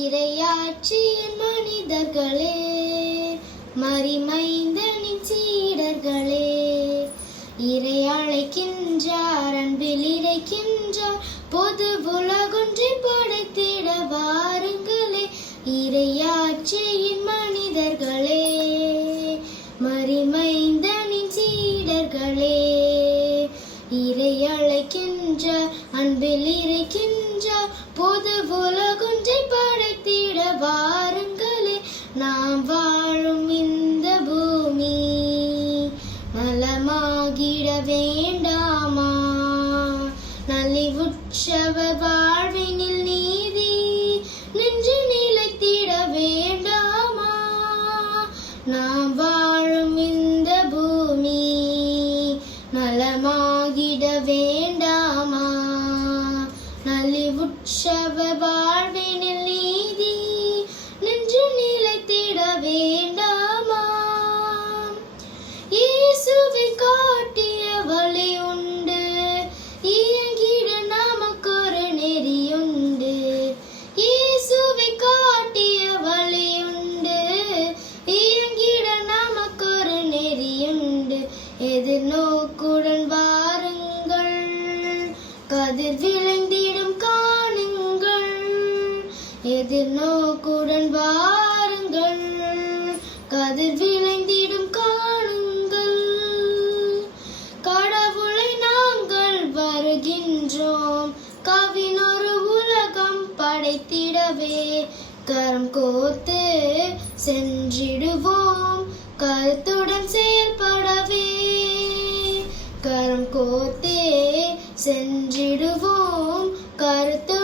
இறையாட்சியின் மனிதர்களே, மரிமைந்தனின் சீடர்களே, இறை அழைக்கின்றார், அன்பில் இறைக்கின்றார், பொது உலகொன்றை படைத்திட வாருங்களே. இறையாட்சியின் மனிதர்களே, மரிமைந்தனின் சீடர்களே, இறை அழைக்கின்றார், அன்பில் இறைக்கின்றார், பொது உலகொன்றை படைத்திட வாருங்களே. நாம் வாழும் இந்த பூமி நலமாகிட வேண்டாமா? நலிவுற்றவ வாழ்வினில் நீதி நின்று நிலைத்திட வேண்டாமா? நாம் வாழும் இந்த பூமி நலமாகிட வேண்டாமா? நலிவுற்றவ வாழ்வினில் நீதி நின்று நிலைத்திட வேண்டாமா? இயேசுவை காட்டிய வழி உண்டு, இயங்கிட நமக்கொரு நெறியுண்டு. இயேசுவை காட்டிய வழி உண்டு, இயங்கிட நமக்கொரு நெறியுண்டு. எதிர்நோக்குடன் வாருங்கள், கதிர் விளைந்திடும் காணுங்கள். எதிர்நோக்குடன் வாருங்கள், கதிர் விளைந்திடும் காணுங்கள். கடவுளை நாங்கள் வருகின்றோம், கவினொரு உலகம் படைத்திடவே. கரம் கோர்த்து சென்றிடுவோம், கருத்துடன் செயல்படவே. கரம் கோர்த்தே சென்றிடுவோம், கருத்து